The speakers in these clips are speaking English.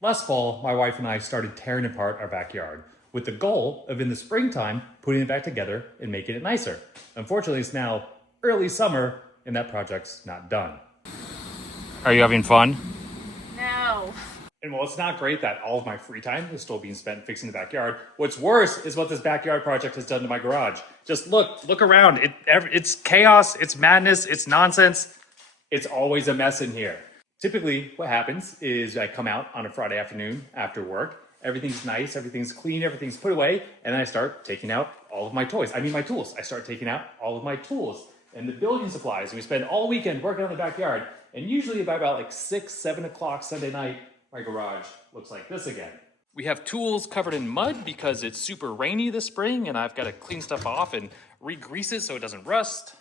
Last fall, my wife and I started tearing apart our backyard with the goal of in the springtime putting it back together and making it nicer. Unfortunately, it's now early summer and that project's not done. Are you having fun? No. And while it's not great that all of my free time is still being spent fixing the backyard, what's worse is what this backyard project has done to my garage. Just look around. It's chaos, it's madness, it's nonsense. It's always a mess in here. Typically, what happens is I come out on a Friday afternoon after work. Everything's nice, everything's clean, everything's put away, and then I start taking out all of my toys. I mean my tools. I start taking out all of my tools and the building supplies, and we spend all weekend working on the backyard. And usually by about like 6, 7 o'clock Sunday night, my garage looks like this again. We have tools covered in mud because it's super rainy this spring, and I've got to clean stuff off and re-grease it so it doesn't rust.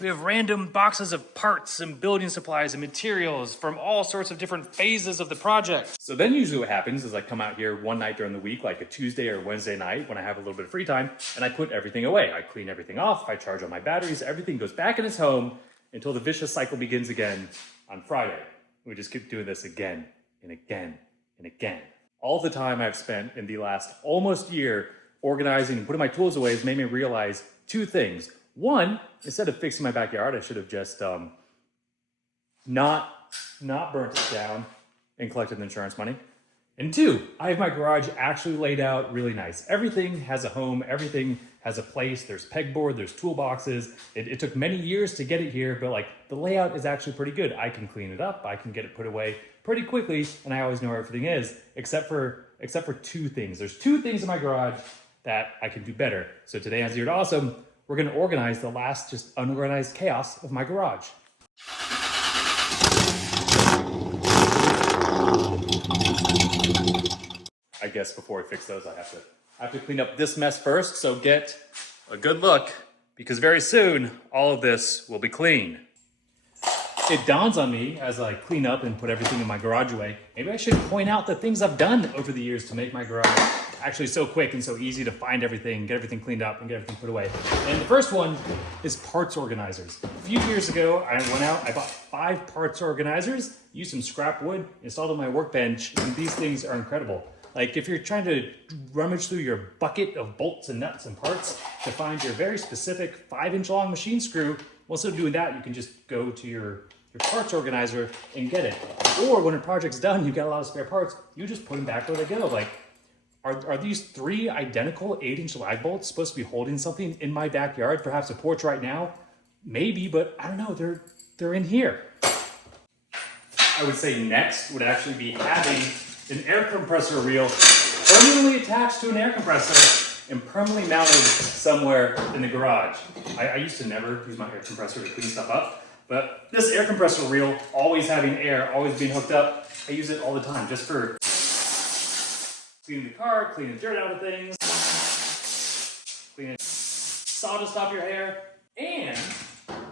We have random boxes of parts and building supplies and materials from all sorts of different phases of the project. So then usually what happens is I come out here one night during the week, like a Tuesday or Wednesday night when I have a little bit of free time, and I put everything away. I clean everything off, I charge all my batteries, everything goes back in its home until the vicious cycle begins again on Friday. We just keep doing this again and again and again. All the time I've spent in the last almost year organizing and putting my tools away has made me realize two things. One, instead of fixing my backyard, I should have just not burnt it down and collected the insurance money. And two, I have my garage actually laid out really nice. Everything has a home, everything has a place. There's pegboard, there's toolboxes. It took many years to get it here, but like the layout is actually pretty good. I can clean it up, I can get it put away pretty quickly, and I always know where everything is, except for two things. There's two things in my garage that I can do better. So today on Zero to Awesome, we're gonna organize the last just unorganized chaos of my garage. I guess before we fix those, I have to clean up this mess first, so get a good look, because very soon, all of this will be clean. It dawns on me as I clean up and put everything in my garage away, maybe I should point out the things I've done over the years to make my garage actually so quick and so easy to find everything, get everything cleaned up and get everything put away. And the first one is parts organizers. A few years ago, I went out, I bought 5 parts organizers, used some scrap wood, installed on my workbench, and these things are incredible. Like if you're trying to rummage through your bucket of bolts and nuts and parts to find your very specific 5-inch long machine screw, well, instead of doing that, you can just go to your parts organizer and get it. Or when a project's done, you've got a lot of spare parts, you just put them back where they go. Like, are these 3 identical 8-inch lag bolts supposed to be holding something in my backyard? Perhaps a porch right now? Maybe, but I don't know, they're in here. I would say next would actually be having an air compressor reel permanently attached to an air compressor and permanently mounted somewhere in the garage. I used to never use my air compressor to clean stuff up, but this air compressor reel, always having air, always being hooked up, I use it all the time just for cleaning the car, cleaning dirt out of things, cleaning sawdust off your hair. And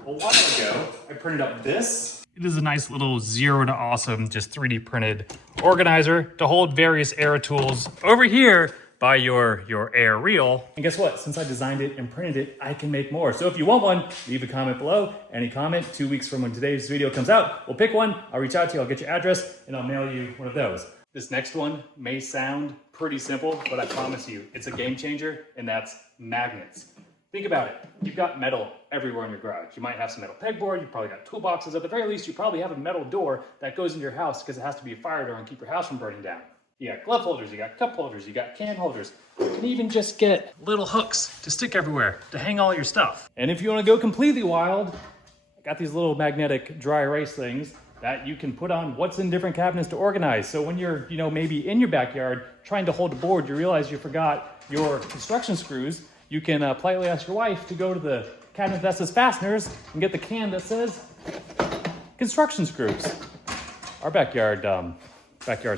a while ago, I printed up this. It is a nice little Zero to Awesome, just 3D printed organizer to hold various air tools over here by your air reel. And guess what? Since I designed it and printed it, I can make more. So if you want one, leave a comment below. Any comment, 2 weeks from when today's video comes out, we'll pick one. I'll reach out to you, I'll get your address, and I'll mail you one of those. This next one may sound pretty simple, but I promise you, it's a game changer, and that's magnets. Think about it. You've got metal everywhere in your garage. You might have some metal pegboard, you've probably got toolboxes. At the very least, you probably have a metal door that goes into your house because it has to be a fire door and keep your house from burning down. You got glove holders, you got cup holders, you got can holders. You can even just get little hooks to stick everywhere to hang all your stuff. And if you want to go completely wild, I got these little magnetic dry erase things that you can put on what's in different cabinets to organize. So when you're, maybe in your backyard trying to hold a board, you realize you forgot your construction screws, you can politely ask your wife to go to the cabinet that says fasteners and get the can that says construction screws. Our backyard's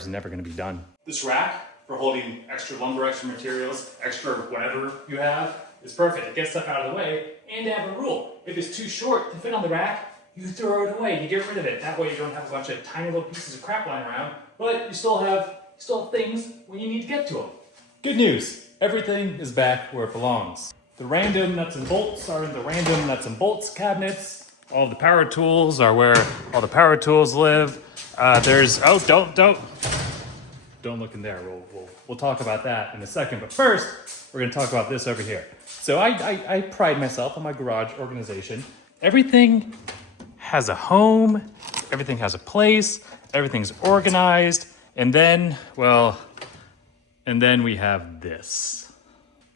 never gonna be done. This rack for holding extra lumber, extra materials, extra whatever you have is perfect. It gets stuff out of the way, and to have a rule. If it's too short to fit on the rack, you throw it away, you get rid of it. That way you don't have a bunch of tiny little pieces of crap lying around, but you still have things when you need to get to them. Good news, everything is back where it belongs. The random nuts and bolts are in the random nuts and bolts cabinets. All the power tools are where all the power tools live. don't look in there. We'll talk about that in a second. But first, we're gonna talk about this over here. So I pride myself on my garage organization. Everything has a home, everything has a place, everything's organized, and then, well, we have this.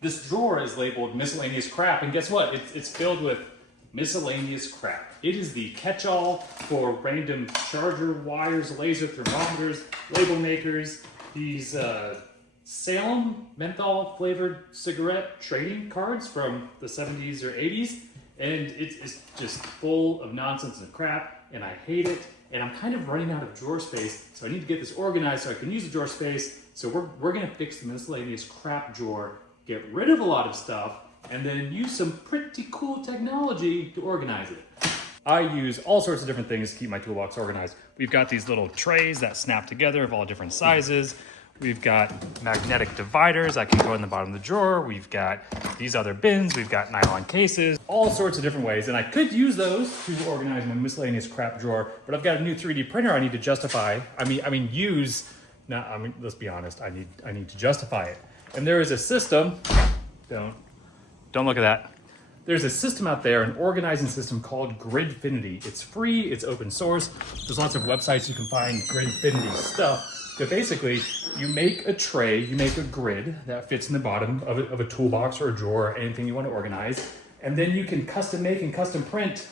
This drawer is labeled miscellaneous crap, and guess what? It's filled with miscellaneous crap. It is the catch-all for random charger wires, laser thermometers, label makers, these Salem menthol flavored cigarette trading cards from the 70s or 80s. And it's just full of nonsense and crap, and I hate it. And I'm kind of running out of drawer space, so I need to get this organized so I can use the drawer space. So we're gonna fix the miscellaneous crap drawer, get rid of a lot of stuff, and then use some pretty cool technology to organize it. I use all sorts of different things to keep my toolbox organized. We've got these little trays that snap together of all different sizes. We've got magnetic dividers that can go in the bottom of the drawer. We've got these other bins. We've got nylon cases, all sorts of different ways. And I could use those to organize my miscellaneous crap drawer, but I've got a new 3D printer I need to justify. Let's be honest, I need to justify it. And there is a system, don't look at that. There's a system out there, an organizing system called Gridfinity. It's free, it's open source. There's lots of websites you can find Gridfinity stuff. So basically, you make a tray, you make a grid that fits in the bottom of a toolbox or a drawer, or anything you want to organize, and then you can custom make and custom print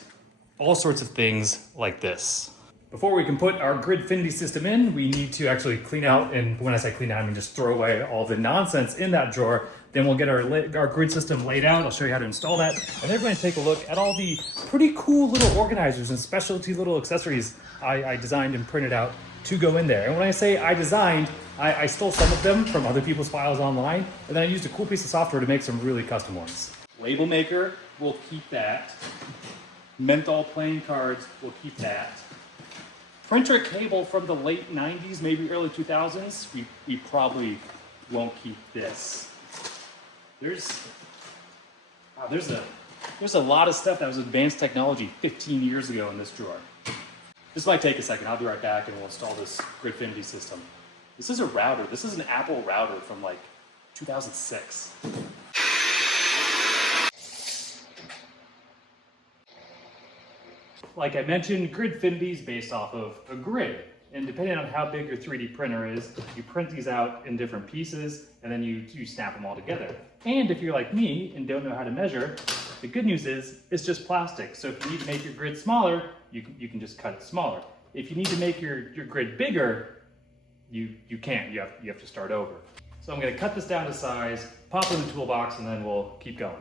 all sorts of things like this. Before we can put our Gridfinity system in, we need to actually clean out, and when I say clean out, I mean just throw away all the nonsense in that drawer. Then we'll get our grid system laid out. I'll show you how to install that. And then we're going to take a look at all the pretty cool little organizers and specialty little accessories I designed and printed out to go in there. And when I say I designed, I stole some of them from other people's files online, and then I used a cool piece of software to make some really custom ones. Label maker, we'll keep that. Menthol playing cards, we'll keep that. Printer cable from the late 90s, maybe early 2000s, we probably won't keep this. There's a lot of stuff that was advanced technology 15 years ago in this drawer. This might take a second. I'll be right back and we'll install this Gridfinity system. This is a router. This is an Apple router from like 2006. Like I mentioned, Gridfinity is based off of a grid. And depending on how big your 3D printer is, you print these out in different pieces and then you snap them all together. And if you're like me and don't know how to measure, the good news is it's just plastic. So if you need to make your grid smaller, you can just cut it smaller. If you need to make your grid bigger, you can't. You have to start over. So I'm going to cut this down to size, pop it in the toolbox, and then we'll keep going.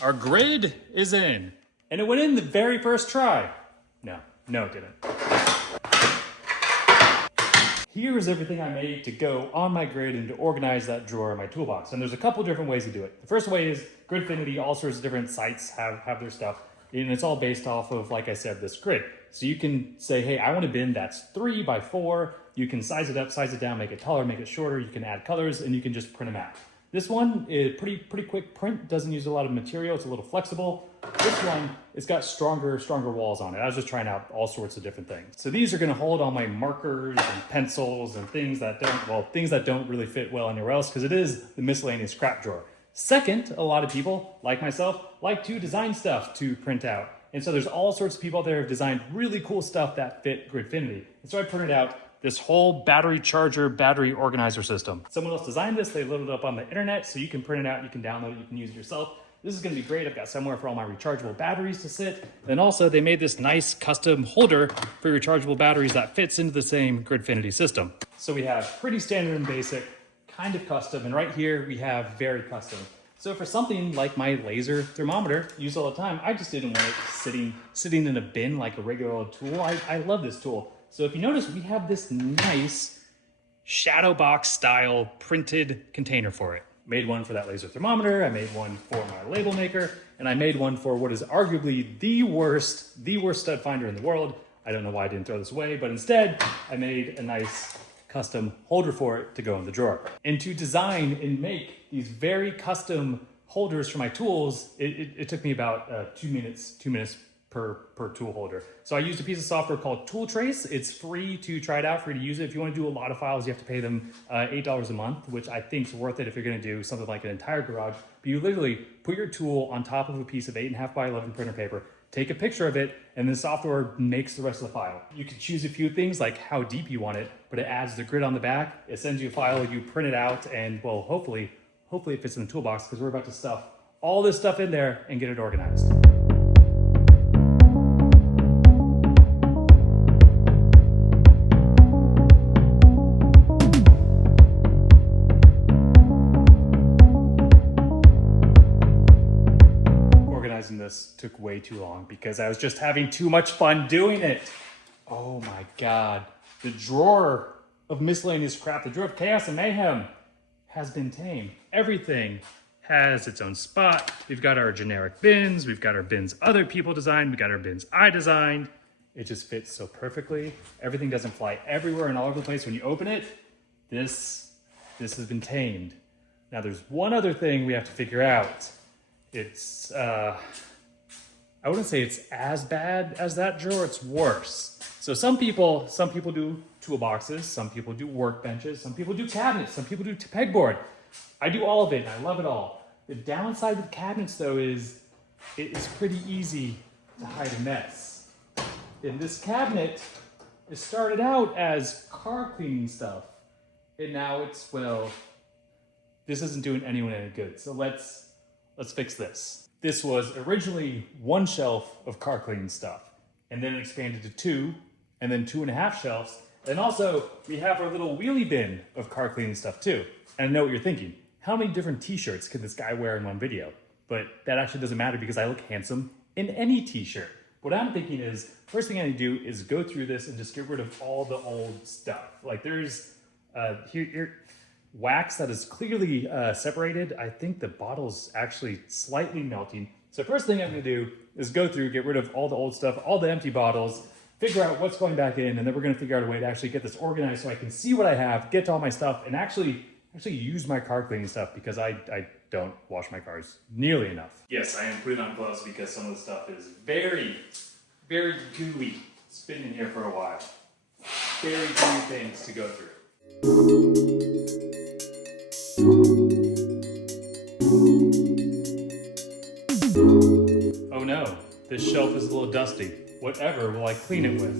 Our grid is in. And it went in the very first try. No, it didn't. Here is everything I made to go on my grid and to organize that drawer in my toolbox. And there's a couple different ways to do it. The first way is Gridfinity, all sorts of different sites have their stuff. And it's all based off of, like I said, this grid. So you can say, hey, I want a bin that's 3 by 4. You can size it up, size it down, make it taller, make it shorter. You can add colors, and you can just print them out. This one is pretty quick print, doesn't use a lot of material, it's a little flexible. This one, it's got stronger walls on it. I was just trying out all sorts of different things. So these are gonna hold all my markers and pencils and things that don't really fit well anywhere else, because it is the miscellaneous scrap drawer. Second, a lot of people, like myself, like to design stuff to print out. And so there's all sorts of people out there who have designed really cool stuff that fit Gridfinity. And so I printed out this whole battery charger, battery organizer system. Someone else designed this, they loaded it up on the internet, so you can print it out, you can download it, you can use it yourself. This is gonna be great. I've got somewhere for all my rechargeable batteries to sit. And also they made this nice custom holder for your rechargeable batteries that fits into the same Gridfinity system. So we have pretty standard and basic, kind of custom, and right here we have very custom. So for something like my laser thermometer, used all the time, I just didn't want it sitting in a bin like a regular old tool. I love this tool. So if you notice, we have this nice shadow box style printed container for it. Made one for that laser thermometer, I made one for my label maker, and I made one for what is arguably the worst stud finder in the world. I don't know why I didn't throw this away, but instead I made a nice custom holder for it to go in the drawer. And to design and make these very custom holders for my tools, it took me about 2 minutes per tool holder. So I used a piece of software called ToolTrace. It's free to try it out, free to use it. If you want to do a lot of files, you have to pay them $8 a month, which I think is worth it if you're going to do something like an entire garage. But you literally put your tool on top of a piece of 8.5 by 11 printer paper, take a picture of it, and the software makes the rest of the file. You can choose a few things like how deep you want it, but it adds the grid on the back. It sends you a file, you print it out, and well, hopefully it fits in the toolbox, because we're about to stuff all this stuff in there and get it organized. Organizing this took way too long because I was just having too much fun doing it. Oh my God. The drawer of miscellaneous crap, the drawer of chaos and mayhem has been tamed. Everything has its own spot. We've got our generic bins. We've got our bins other people designed. We've got our bins I designed. It just fits so perfectly. Everything doesn't fly everywhere and all over the place. When you open it, this has been tamed. Now there's one other thing we have to figure out. It's, I wouldn't say it's as bad as that drawer, it's worse. So some people do toolboxes, some people do workbenches, some people do cabinets, some people do pegboard. I do all of it and I love it all. The downside with cabinets though is it's pretty easy to hide a mess. In this cabinet, it started out as car cleaning stuff. And now it's, well, this isn't doing anyone any good. So let's fix this. This was originally one shelf of car cleaning stuff, and then it expanded to 2, and then 2.5 shelves. And also, we have our little wheelie bin of car cleaning stuff too. And I know what you're thinking. How many different t-shirts could this guy wear in one video? But that actually doesn't matter because I look handsome in any t-shirt. What I'm thinking is, first thing I need to do is go through this and just get rid of all the old stuff. Like there's, here, wax that is clearly separated. I think the bottle's actually slightly melting. So first thing I'm gonna do is go through, get rid of all the old stuff, all the empty bottles, figure out what's going back in, and then we're gonna figure out a way to actually get this organized so I can see what I have, get to all my stuff, and actually use my car cleaning stuff because I don't wash my cars nearly enough. Yes, I am putting on gloves because some of the stuff is very, very gooey. It's been in here for a while. Very gooey things to go through. Oh no, this shelf is a little dusty. Whatever will I clean it with?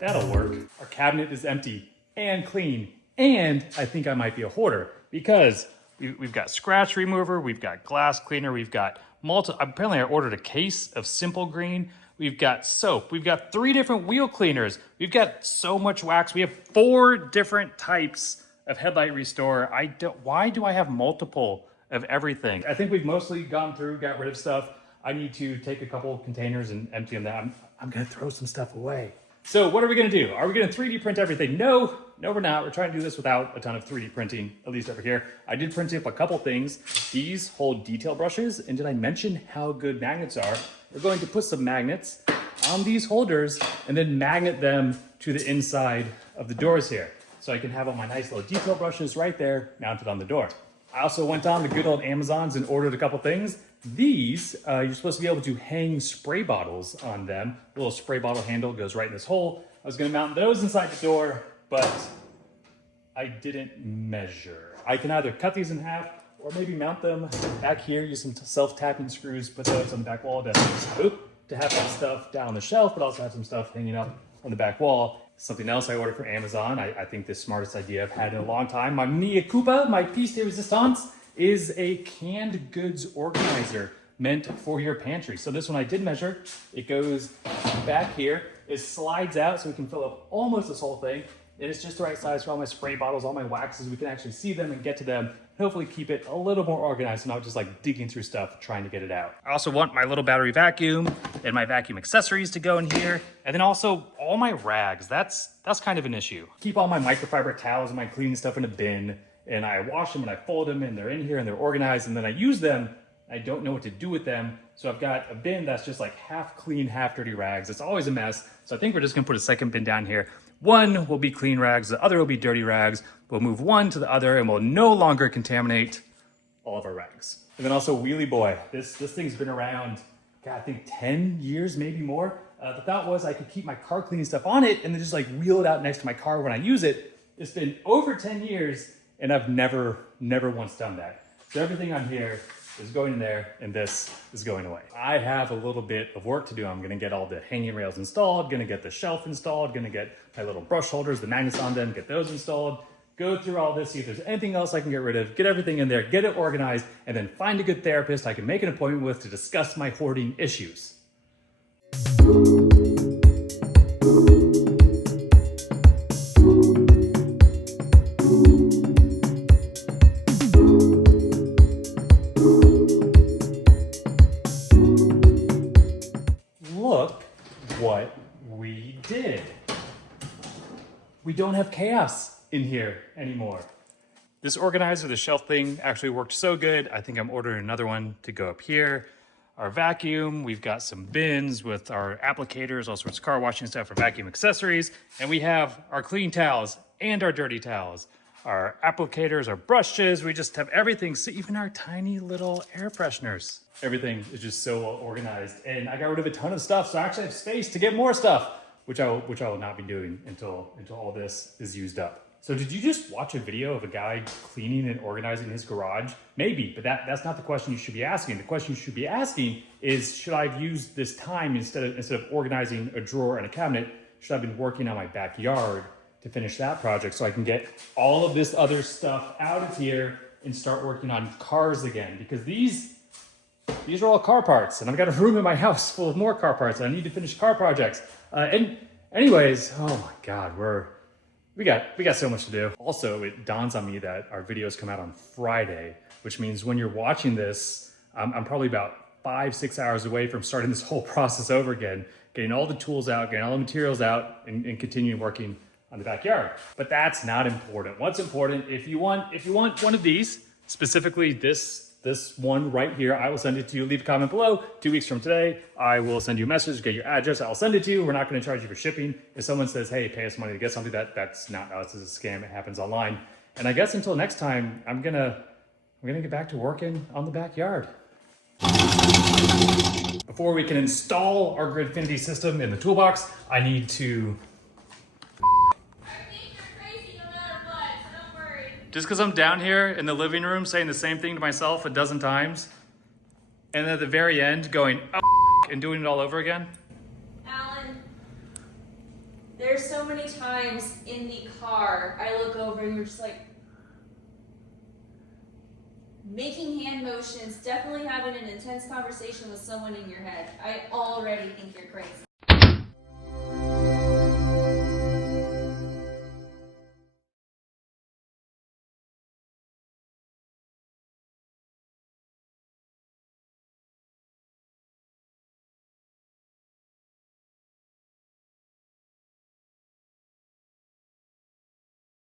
That'll work. Our cabinet is empty and clean, and I think I might be a hoarder because we've got scratch remover, we've got glass cleaner, we've got apparently I ordered a case of Simple Green. We've got soap. We've got 3 different wheel cleaners. We've got so much wax. We have 4 different types of headlight restore. Why do I have multiple of everything? I think we've mostly gone through, got rid of stuff. I need to take a couple of containers and empty them. I'm gonna throw some stuff away. So what are we gonna do? Are we gonna 3D print everything? No, we're not. We're trying to do this without a ton of 3D printing, at least over here. I did print up a couple things. These hold detail brushes, and did I mention how good magnets are? We're going to put some magnets on these holders and then magnet them to the inside of the doors here. So I can have all my nice little detail brushes right there mounted on the door. I also went on to good old Amazon's and ordered a couple things. These, you're supposed to be able to hang spray bottles on them. The little spray bottle handle goes right in this hole. I was gonna mount those inside the door, but I didn't measure. I can either cut these in half or maybe mount them back here, use some self-tapping screws, put those on the back wall to have some stuff down on the shelf, but also have some stuff hanging up on the back wall. Something else I ordered from Amazon, I think the smartest idea I've had in a long time. My Mia Coupa, my piece de resistance, is a canned goods organizer meant for your pantry. So this one I did measure. It goes back here. It slides out so we can fill up almost this whole thing. And it's just the right size for all my spray bottles, all my waxes. We can actually see them and get to them. Hopefully keep it a little more organized and not just like digging through stuff trying to get it out. I also want my little battery vacuum and my vacuum accessories to go in here. And then also all my rags. That's kind of an issue. Keep all my microfiber towels and my cleaning stuff in a bin. And I wash them and I fold them and they're in here and they're organized. And then I use them. I don't know what to do with them. So I've got a bin that's just like half clean, half dirty rags. It's always a mess. So I think we're just gonna put a second bin down here. One will be clean rags, the other will be dirty rags. We'll move one to the other and we'll no longer contaminate all of our rags. And then also Wheelie Boy. This thing's been around, God, I think 10 years, maybe more. The thought was I could keep my car cleaning stuff on it and then just like wheel it out next to my car when I use it. It's been over 10 years and I've never once done that. So everything on here is going in there and this is going away. I have a little bit of work to do. I'm gonna get all the hanging rails installed, gonna get the shelf installed, gonna get my little brush holders, the magnets on them, get those installed, go through all this, see if there's anything else I can get rid of, get everything in there, get it organized, and then find a good therapist I can make an appointment with to discuss my hoarding issues. Look what we did. We don't have chaos in here anymore. This organizer, the shelf thing, actually worked so good. I think I'm ordering another one to go up here. Our vacuum, we've got some bins with our applicators, all sorts of car washing stuff for vacuum accessories. And we have our clean towels and our dirty towels. Our applicators, our brushes, we just have everything. So even our tiny little air fresheners. Everything is just so well organized. And I got rid of a ton of stuff, so I actually have space to get more stuff, which I will not be doing until all this is used up. So did you just watch a video of a guy cleaning and organizing his garage? Maybe, but that's not the question you should be asking. The question you should be asking is, should I have used this time instead of organizing a drawer and a cabinet, should I have been working on my backyard to finish that project so I can get all of this other stuff out of here and start working on cars again? Because these are all car parts, and I've got a room in my house full of more car parts. I need to finish car projects. And anyways, oh my God, we got so much to do. Also, it dawns on me that our videos come out on Friday, which means when you're watching this, I'm probably about 5-6 hours away from starting this whole process over again, getting all the tools out, getting all the materials out, and continuing working on the backyard. But that's not important. What's important, if you want one of these, specifically this one right here, I will send it to you. Leave a comment below. 2 weeks from today, I will send you a message, get your address, I'll send it to you. We're not gonna charge you for shipping. If someone says, hey, pay us money to get something, that's not us, it's a scam, it happens online. And I guess until next time, I'm gonna get back to working on the backyard. Before we can install our Gridfinity system in the Toolbox, I need to just because I'm down here in the living room saying the same thing to myself a dozen times, and then at the very end going, oh, and doing it all over again. Alan, there's so many times in the car, I look over and you're just like, making hand motions, definitely having an intense conversation with someone in your head. I already think you're crazy.